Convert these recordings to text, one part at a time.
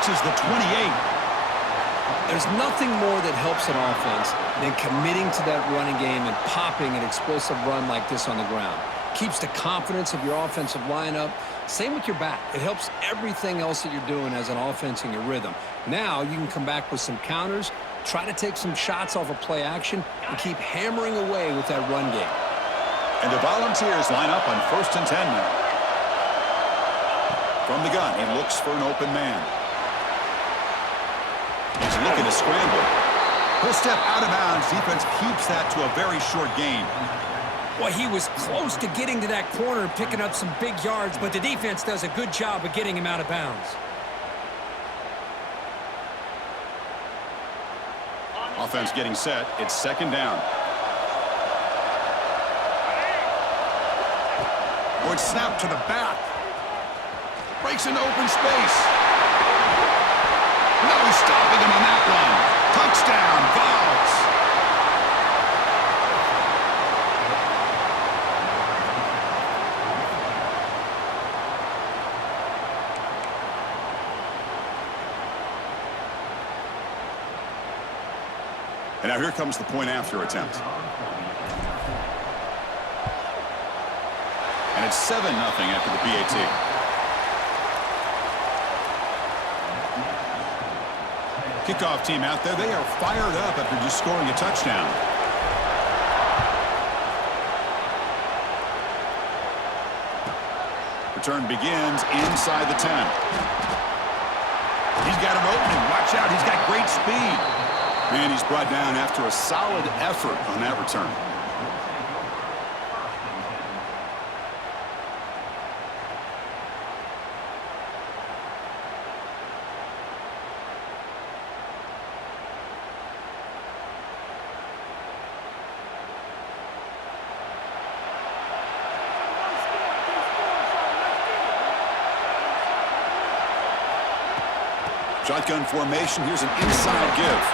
reaches the 28. There's nothing more that helps an offense than committing to that running game and popping an explosive run like this on the ground. Keeps the confidence of your offensive lineup. Same with your back. It helps everything else that you're doing as an offense in your rhythm. Now you can come back with some counters, try to take some shots off of play action, and keep hammering away with that run game. And the Volunteers line up on 1st and 10 now. From the gun, he looks for an open man. He's looking to scramble. He'll step out of bounds. Defense keeps that to a very short gain. Well, he was close to getting to that corner and picking up some big yards, but the defense does a good job of getting him out of bounds. Offense getting set. It's 2nd down. Good snap to the back. Breaks into open space. No stopping him on that one. Touchdown, Vols. And now here comes the point after attempt. And it's 7-0 after the PAT. Kickoff team out there. They are fired up after just scoring a touchdown. Return begins inside the 10. He's got an opening. Watch out. He's got great speed. And he's brought down after a solid effort on that return. Shotgun formation. Here's an inside give.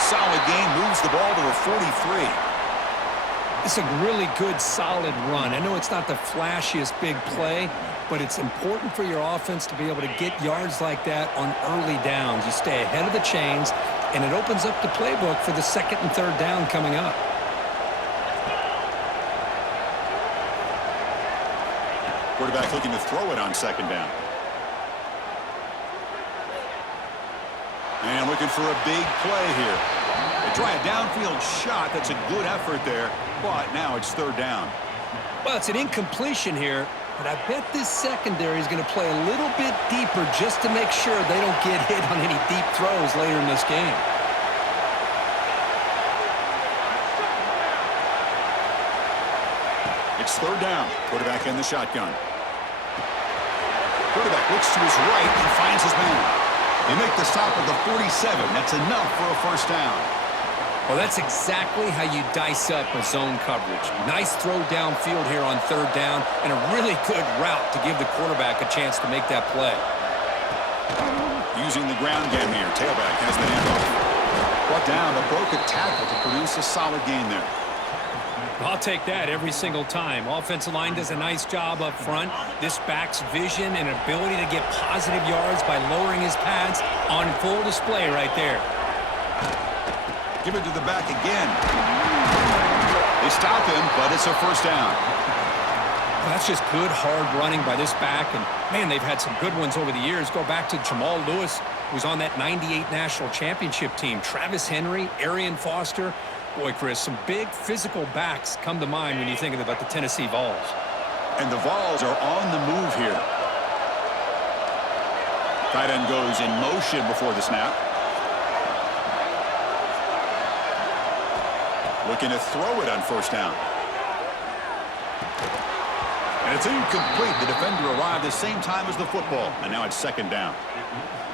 Solid gain. Moves the ball to a 43. It's a really good, solid run. I know it's not the flashiest big play, but it's important for your offense to be able to get yards like that on early downs. You stay ahead of the chains, and it opens up the playbook for the 2nd and 3rd down coming up. Quarterback looking to throw it on 2nd down. And looking for a big play here. They try a downfield shot. That's a good effort there, but now it's 3rd down. Well, it's an incompletion here, but I bet this secondary is going to play a little bit deeper just to make sure they don't get hit on any deep throws later in this game. It's 3rd down. Quarterback in the shotgun. Quarterback looks to his right and finds his man. They make the stop at the 47. That's enough for a 1st down. Well, that's exactly how you dice up a zone coverage. Nice throw downfield here on 3rd down, and a really good route to give the quarterback a chance to make that play. Using the ground game here. Tailback has the handoff. Brought down, but broke a tackle to produce a solid gain there. I'll take that every single time. Offensive line does a nice job up front. This back's vision and ability to get positive yards by lowering his pads on full display right there. Give it to the back again. They stop him, but it's a 1st down. Well, that's just good, hard running by this back. And, man, they've had some good ones over the years. Go back to Jamal Lewis, who's on that '98 National Championship team. Travis Henry, Arian Foster. Boy, Chris, some big physical backs come to mind when you think about the Tennessee Vols. And the Vols are on the move here. Tight end goes in motion before the snap. Looking to throw it on 1st down. And it's incomplete. The defender arrived the same time as the football. And now it's 2nd down.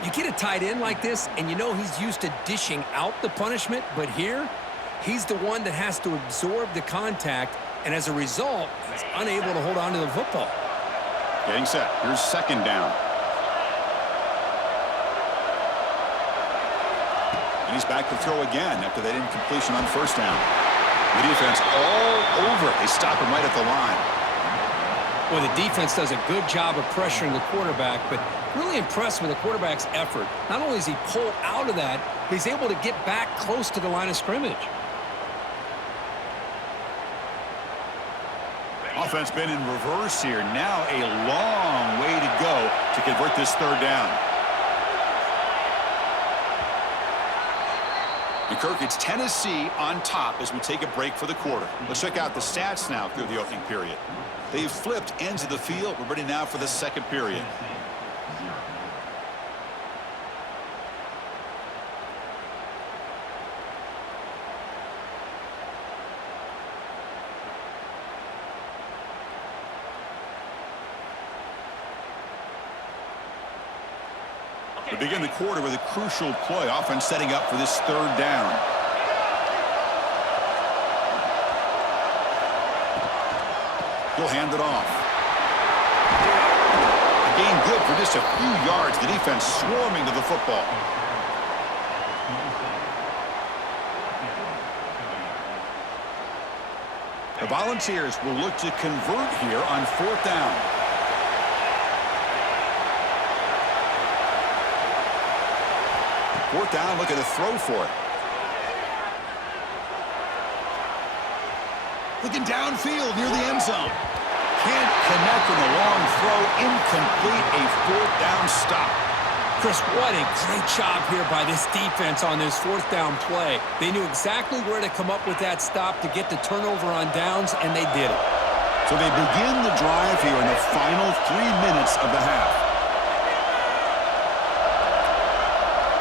You get a tight end like this, and you know he's used to dishing out the punishment, but here, he's the one that has to absorb the contact, and as a result, he's unable to hold on to the football. Getting set. Here's 2nd down. And he's back to throw again after that incompletion on 1st down. The defense all over it. They stop him right at the line. Well, the defense does a good job of pressuring the quarterback, but really impressed with the quarterback's effort. Not only is he pulled out of that, but he's able to get back close to the line of scrimmage. Offense been in reverse here. Now a long way to go to convert this third down. And Kirk, it's Tennessee on top as we take a break for the quarter. Let's check out the stats now through the opening period. They've flipped ends of the field. We're ready now for the second period. We begin the quarter with a crucial play. Offense setting up for this third down. He'll hand it off. A gain good for just a few yards. The defense swarming to the football. The Volunteers will look to convert here on fourth down. Fourth down, look at the throw for it. Looking downfield near the end zone. Can't connect on the long throw. Incomplete, a fourth down stop. Chris, what a great job here by this defense on this fourth down play. They knew exactly where to come up with that stop to get the turnover on downs, and they did it. So they begin the drive here in the final 3 minutes of the half.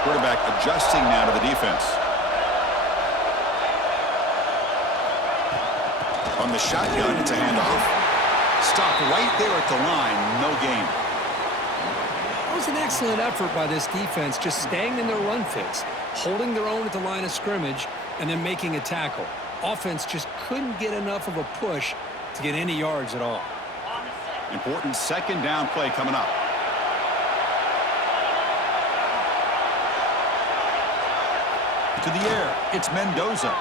Quarterback adjusting now to the defense. On the shotgun, it's a handoff. Stopped right there at the line, no gain. That was an excellent effort by this defense, just staying in their run fits, holding their own at the line of scrimmage, and then making a tackle. Offense just couldn't get enough of a push to get any yards at all. Important second down play coming up. To the air, it's Mendoza.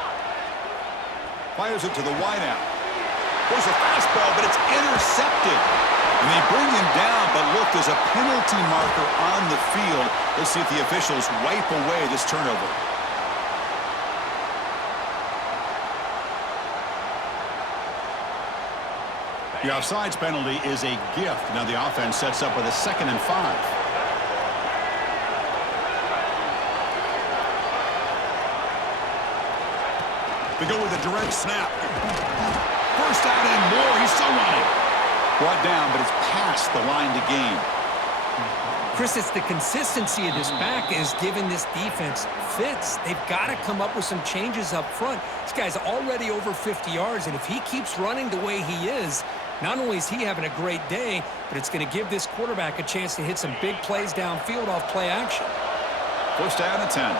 Fires it to the wideout. Goes a fastball, but it's intercepted. And they bring him down, but look, there's a penalty marker on the field. Let's see if the officials wipe away this turnover. The offsides penalty is a gift. Now the offense sets up with a 2nd and 5. They go with a direct snap. First down and more. He's still running. Brought down, but it's past the line to gain. Chris, it's the consistency of this back is giving this defense fits. They've got to come up with some changes up front. This guy's already over 50 yards, and if he keeps running the way he is, not only is he having a great day, but it's going to give this quarterback a chance to hit some big plays downfield off play action. First down and 10.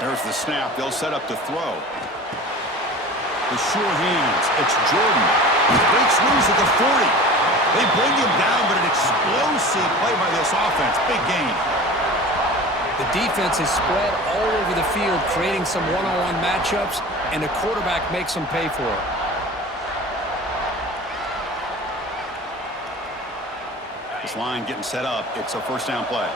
There's the snap. They'll set up to throw. The sure hands. It's Jordan. He breaks loose at the 40. They bring him down, but an explosive play by this offense. Big gain. The defense is spread all over the field, creating some one-on-one matchups, and the quarterback makes them pay for it. This line getting set up. It's a first down play.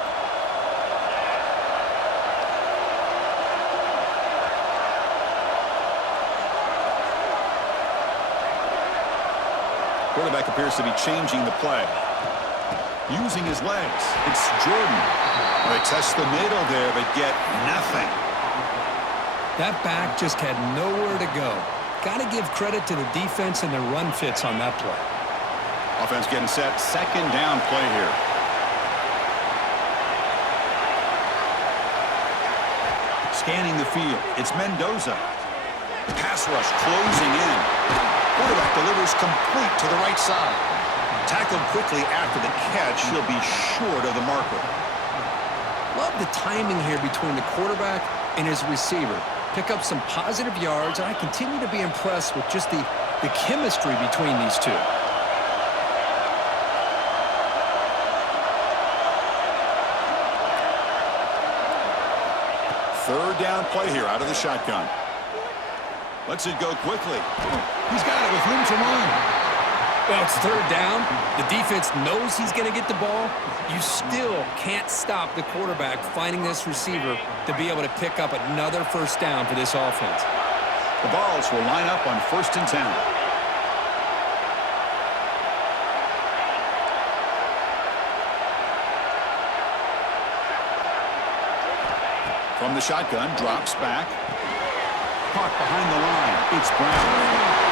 Quarterback appears to be changing the play. Using his legs. It's Jordan. They test the middle there, but get nothing. That back just had nowhere to go. Got to give credit to the defense and their run fits on that play. Offense getting set. Second down play here. Scanning the field. It's Mendoza. The pass rush closing in. Quarterback delivers complete to the right side. Tackled quickly after the catch. He'll be short of the marker. Love the timing here between the quarterback and his receiver. Pick up some positive yards, and I continue to be impressed with just the chemistry between these two. Third down play here out of the shotgun. Lets it go quickly. He's got it with room to run. Well, it's third down. The defense knows he's going to get the ball. You still can't stop the quarterback finding this receiver to be able to pick up another first down for this offense. The Vols will line up on 1st and 10. From the shotgun, drops back. Caught behind the line. It's Brown.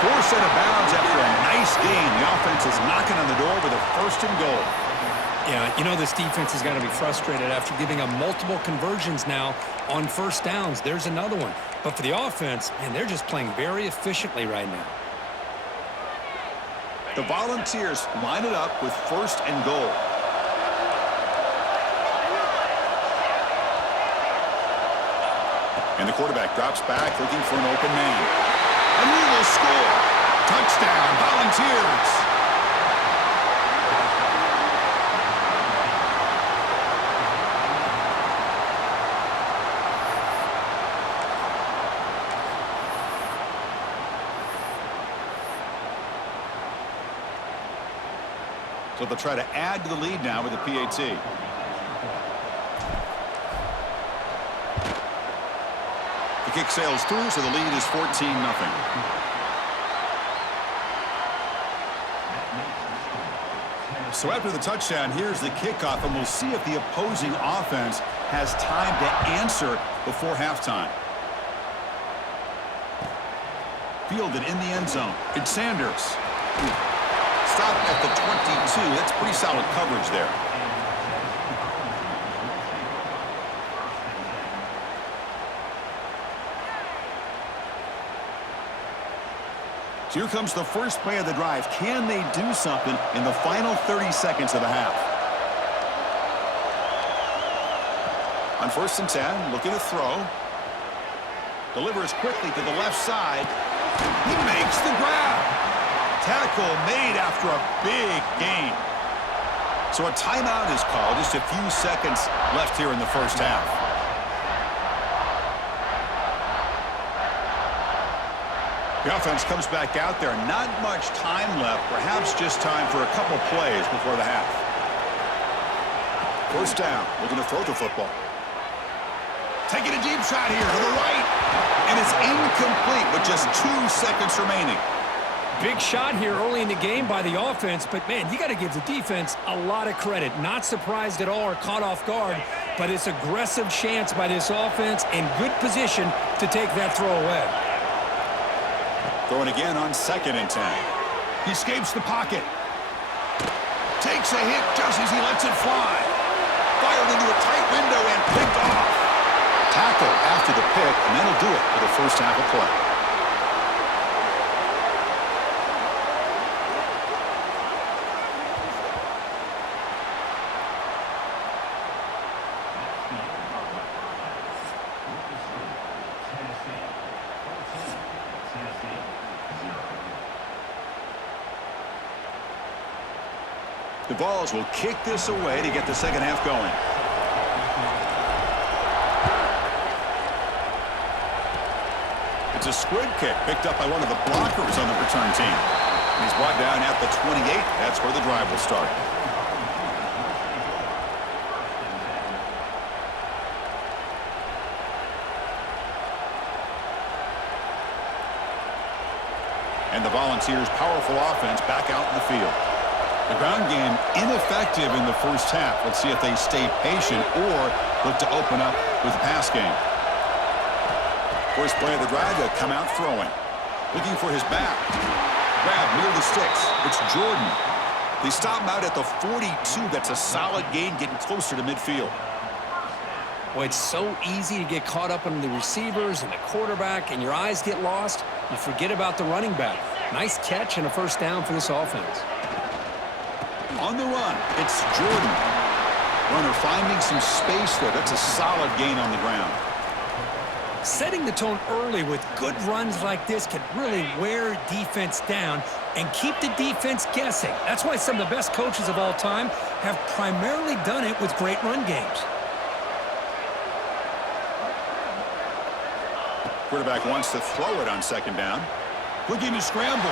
Forced out of bounds after a nice gain. The offense is knocking on the door with a 1st and goal. Yeah, you know this defense has got to be frustrated after giving up multiple conversions now on first downs. There's another one. But for the offense, man, they're just playing very efficiently right now. The Volunteers line it up with 1st and goal. And the quarterback drops back looking for an open man. And we will score. Touchdown, Volunteers. So they'll try to add to the lead now with the PAT. The kick sails through, so the lead is 14-0. So after the touchdown, here's the kickoff, and we'll see if the opposing offense has time to answer before halftime. Fielded in the end zone. It's Sanders. Stopped at the 22. That's pretty solid coverage there. So here comes the first play of the drive. Can they do something in the final 30 seconds of the half? On 1st and 10, looking to throw. Delivers quickly to the left side. He makes the grab. Tackle made after a big gain. So a timeout is called. Just a few seconds left here in the first half. The offense comes back out there. Not much time left. Perhaps just time for a couple plays before the half. 1st down. Looking to throw the football. Taking a deep shot here to the right. And it's incomplete with just 2 seconds remaining. Big shot here early in the game by the offense, but, man, you got to give the defense a lot of credit. Not surprised at all or caught off guard, but it's aggressive chance by this offense in good position to take that throw away. Throwing again on 2nd and 10. He escapes the pocket. Takes a hit just as he lets it fly. Fired into a tight window and picked off. Tackle after the pick, and that'll do it for the first half of play. The Vols will kick this away to get the second half going. It's a squib kick picked up by one of the blockers on the return team. He's brought down at the 28. That's where the drive will start. And the Volunteers' powerful offense back out in the field. The ground game ineffective in the first half. Let's see if they stay patient or look to open up with the pass game. First play of the drive, they'll come out throwing. Looking for his back. Grab near the sticks. It's Jordan. They stop him out at the 42. That's a solid gain, getting closer to midfield. Well, it's so easy to get caught up on the receivers and the quarterback, and your eyes get lost. You forget about the running back. Nice catch and a first down for this offense. On the run, it's Jordan. Runner finding some space there. That's a solid gain on the ground. Setting the tone early with good runs like this can really wear defense down and keep the defense guessing. That's why some of the best coaches of all time have primarily done it with great run games. Quarterback wants to throw it on second down. Looking to scramble.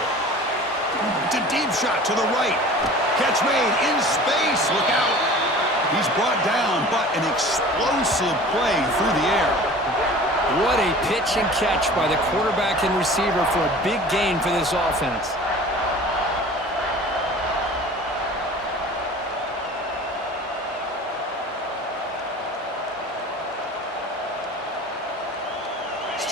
It's a deep shot to the right. Catch made in space. Look out. He's brought down, but an explosive play through the air. What a pitch and catch by the quarterback and receiver for a big gain for this offense.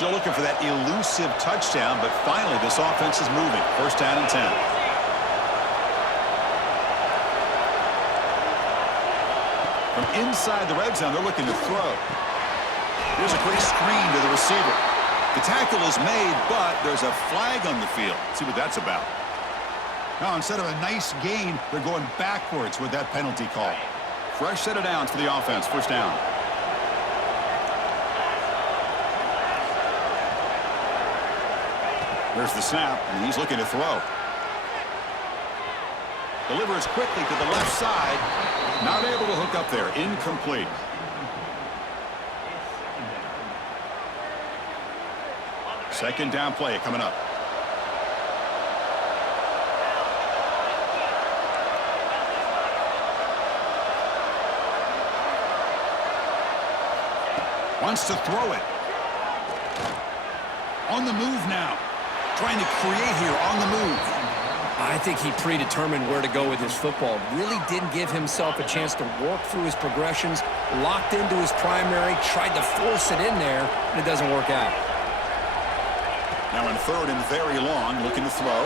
Still looking for that elusive touchdown, but finally this offense is moving. First down and 10. From inside the red zone, they're looking to throw. Here's a quick screen to the receiver. The tackle is made, but there's a flag on the field. Let's see what that's about. Now, instead of a nice gain, they're going backwards with that penalty call. Fresh set of downs for the offense. First down. There's the snap, and he's looking to throw. Delivers quickly to the left side. Not able to hook up there. Incomplete. Second down play coming up. Wants to throw it. On the move now. Trying to create here on the move. I think he predetermined where to go with his football. Really didn't give himself a chance to work through his progressions. Locked into his primary, tried to force it in there, and it doesn't work out. Now in third and very long, looking to throw.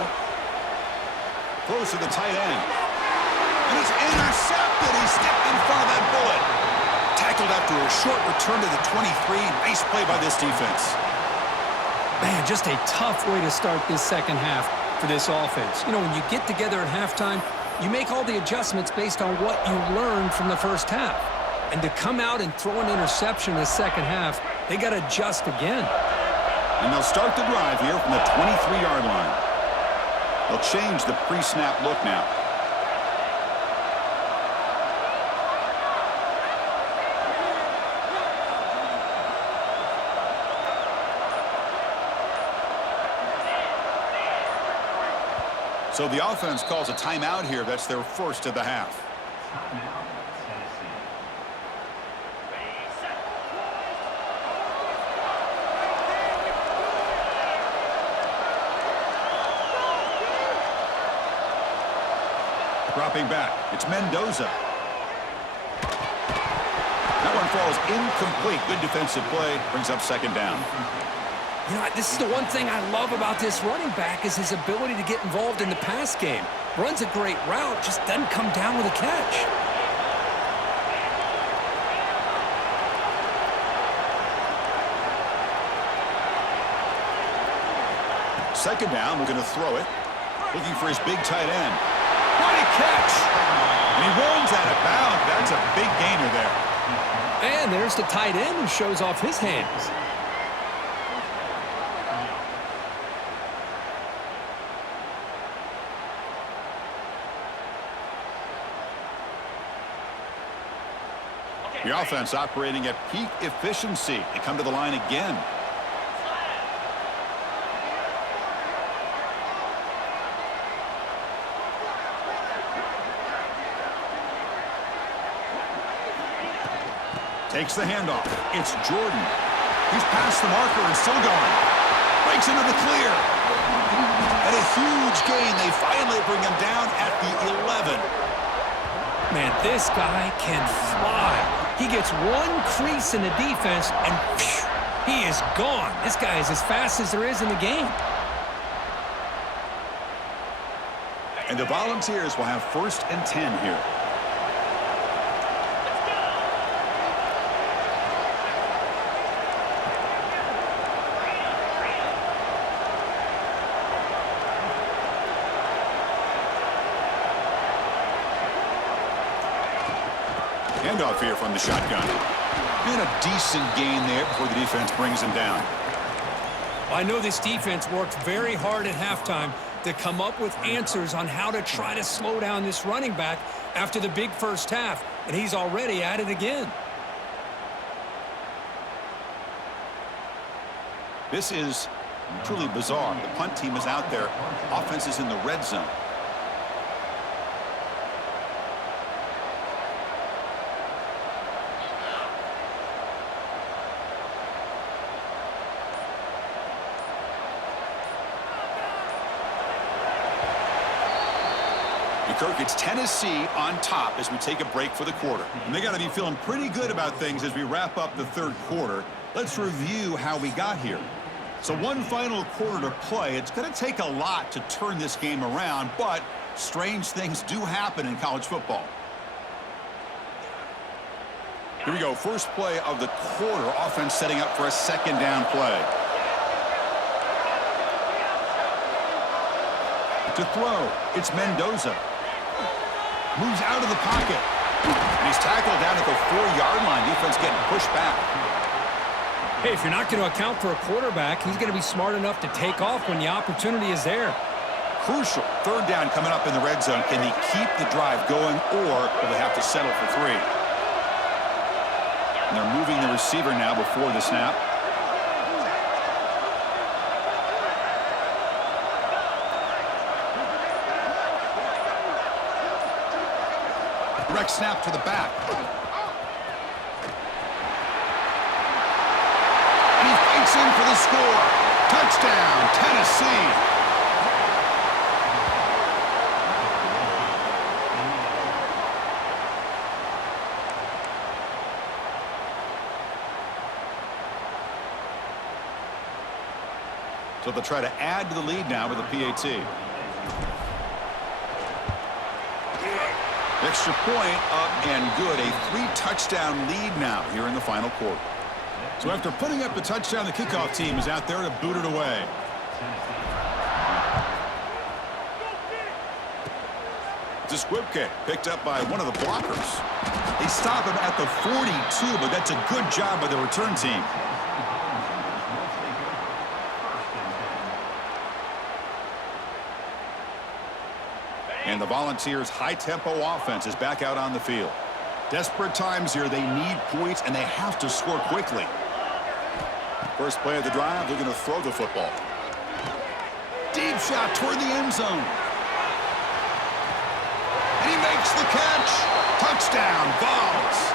Throws to the tight end. And it's intercepted. He stepped in front of that bullet. Tackled after a short return to the 23. Nice play by this defense. Man, just a tough way to start this second half for this offense. You know, when you get together at halftime, you make all the adjustments based on what you learned from the first half. And to come out and throw an interception in the second half, they got to adjust again. And they'll start the drive here from the 23-yard line. They'll change the pre-snap look now. So the offense calls a timeout here. That's their first of the half. Dropping back. It's Mendoza. That one falls incomplete. Good defensive play. Brings up second down. You know, this is the one thing I love about this running back is his ability to get involved in the pass game. Runs a great route, just doesn't come down with a catch. Second down, we're going to throw it. Looking for his big tight end. What a catch! And he runs out of bounds. That's a big gainer there. And there's the tight end who shows off his hands. The offense operating at peak efficiency. They come to the line again. Takes the handoff. It's Jordan. He's past the marker and still going. Breaks into the clear. And a huge gain. They finally bring him down at the 11. Man, this guy can fly. He gets one crease in the defense, and phew, he is gone. This guy is as fast as there is in the game. And the Volunteers will have first and 10 here. Handoff here from the shotgun. And a decent gain there before the defense brings him down. I know this defense worked very hard at halftime to come up with answers on how to try to slow down this running back after the big first half, and he's already at it again. This is truly bizarre. The punt team is out there. Offense is in the red zone. Kirk, it's Tennessee on top as we take a break for the quarter. And they got to be feeling pretty good about things as we wrap up the third quarter. Let's review how we got here. So one final quarter to play. It's going to take a lot to turn this game around, but strange things do happen in college football. Here we go. First play of the quarter. Offense setting up for a second down play. To throw, it's Mendoza. Moves out of the pocket. And he's tackled down at the 4-yard line. Defense getting pushed back. Hey, if you're not going to account for a quarterback, he's going to be smart enough to take off when the opportunity is there. Crucial. Third down coming up in the red zone. Can he keep the drive going, or will they have to settle for 3? And they're moving the receiver now before the snap. Direct snap to the back. And he fights in for the score. Touchdown, Tennessee. So they'll try to add to the lead now with a PAT. Extra point up and good. A 3-touchdown lead now here in the final quarter. So after putting up the touchdown, the kickoff team is out there to boot it away. It's a squib kick picked up by one of the blockers. They stop him at the 42, but that's a good job by the return team. And the Volunteers' high-tempo offense is back out on the field. Desperate times here. They need points, and they have to score quickly. First play of the drive, they're going to throw the football. Deep shot toward the end zone. And he makes the catch. Touchdown, Vols.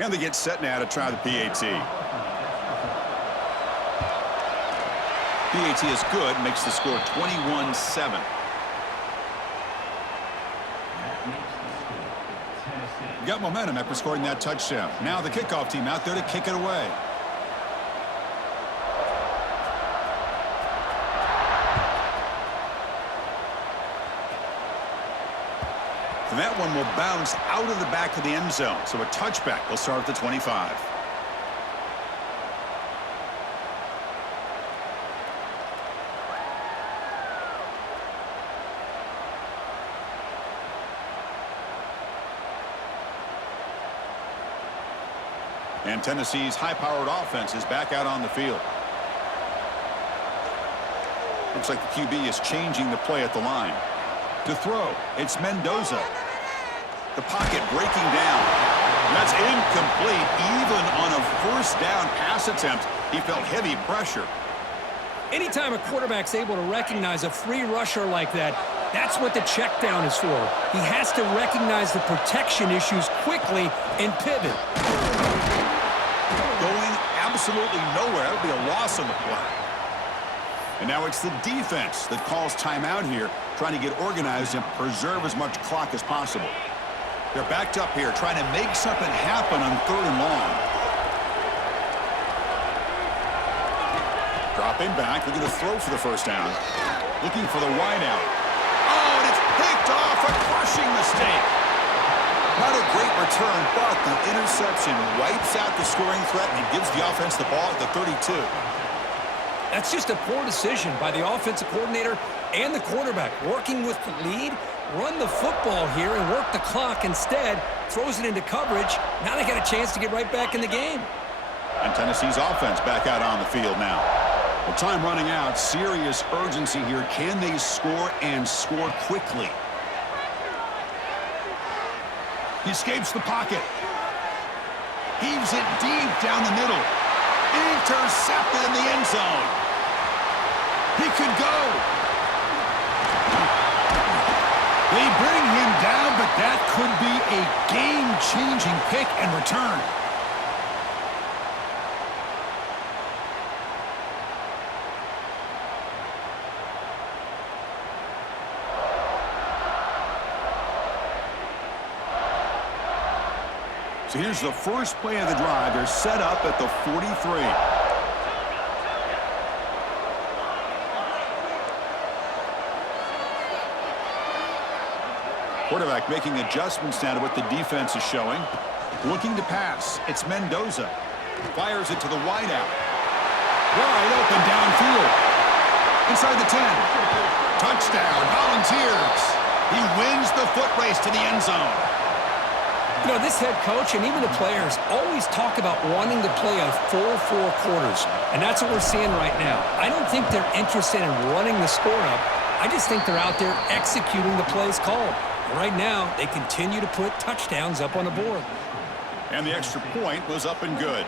And they get set now to try the PAT. PAT is good, makes the score 21-7. Got momentum after scoring that touchdown. Now the kickoff team out there to kick it away. And that one will bounce out of the back of the end zone. So a touchback will start at the 25. And Tennessee's high-powered offense is back out on the field. Looks like the QB is changing the play at the line. To throw, it's Mendoza. The pocket breaking down. And that's incomplete. Even on a first down pass attempt, he felt heavy pressure. Anytime a quarterback's able to recognize a free rusher like that, that's what the check down is for. He has to recognize the protection issues quickly and pivot. Going absolutely nowhere. That would be a loss on the play. And now it's the defense that calls timeout here, trying to get organized and preserve as much clock as possible. They're backed up here, trying to make something happen on 3rd and long. Dropping back, they're going to throw for the first down. Looking for the wideout. Oh, and it's picked off, a crushing mistake. Not a great return, but the interception wipes out the scoring threat and gives the offense the ball at the 32. That's just a poor decision by the offensive coordinator and the quarterback. Working with the lead, run the football here and work the clock instead throws it into coverage. Now they got a chance to get right back in the game. And Tennessee's offense back out on the field now. Well, time running out. Serious urgency here. Can they score and score quickly? He escapes the pocket. Heaves it deep down the middle. Intercepted in the end zone. He could go. They bring him down, but that could be a game-changing pick and return. So here's the first play of the drive. They're set up at the 43. Quarterback making adjustments now to what the defense is showing. Looking to pass. It's Mendoza. Fires it to the wideout. Wide open downfield. Inside the 10. Touchdown, Volunteers. He wins the foot race to the end zone. You know, this head coach and even the players always talk about wanting to play a full 4 quarters, and that's what we're seeing right now. I don't think they're interested in running the score up. I just think they're out there executing the plays called. And right now, they continue to put touchdowns up on the board. And the extra point was up and good.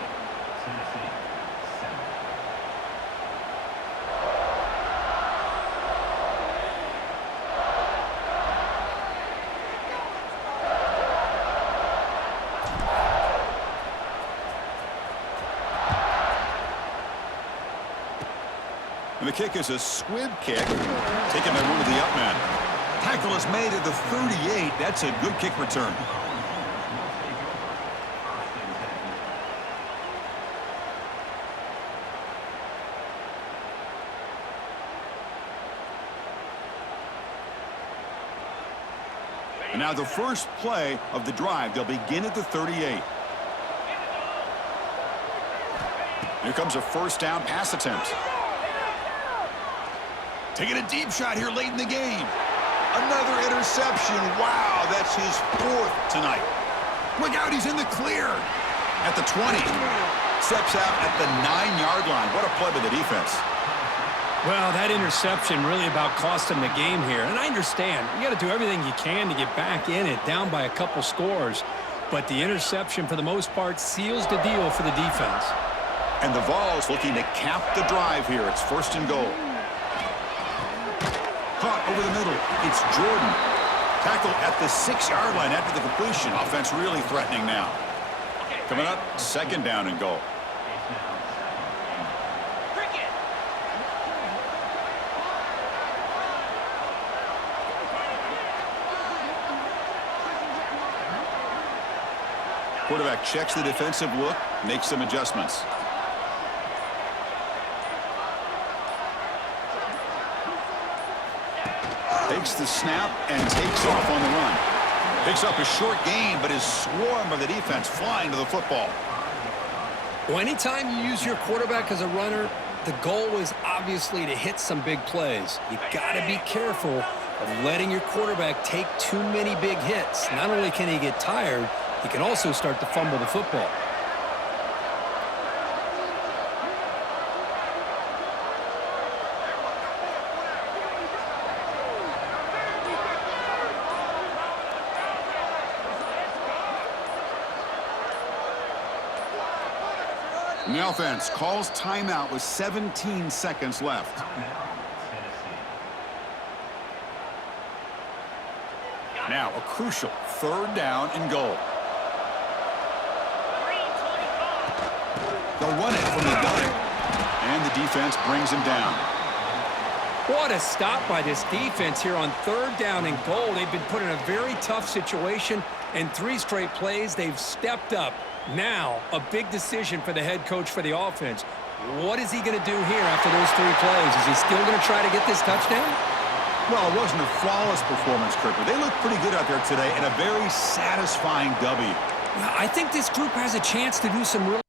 And the kick is a squib kick, taken by one of the up men. Tackle is made at the 38. That's a good kick return. And now the first play of the drive. They'll begin at the 38. Here comes a first down pass attempt. Taking a deep shot here late in the game. Another interception. Wow, that's his 4th tonight. Look out, he's in the clear. At the 20. Steps out at the 9-yard line. What a play by the defense. Well, that interception really about cost him the game here. And I understand. You got to do everything you can to get back in it, down by a couple scores. But the interception, for the most part, seals the deal for the defense. And the Vols looking to cap the drive here. It's 1st and goal. Caught over the middle. It's Jordan. Tackle at the 6-yard line after the completion. Offense really threatening now. Coming up, 2nd down and goal. Quarterback checks the defensive look, makes some adjustments. Takes the snap and takes off on the run. Picks up a short gain, but his swarm of the defense flying to the football. Well, anytime you use your quarterback as a runner, the goal is obviously to hit some big plays. You got to be careful of letting your quarterback take too many big hits. Not only can he get tired, he can also start to fumble the football. And the offense calls timeout with 17 seconds left. Now a crucial 3rd down and goal. They'll run it from the gun. And the defense brings him down. What a stop by this defense here on 3rd down and goal. They've been put in a very tough situation. In 3 straight plays, they've stepped up. Now, a big decision for the head coach for the offense. What is he going to do here after those 3 plays? Is he still going to try to get this touchdown? Well, it wasn't a flawless performance, Kirk, but they looked pretty good out there today and a very satisfying W. I think this group has a chance to do some really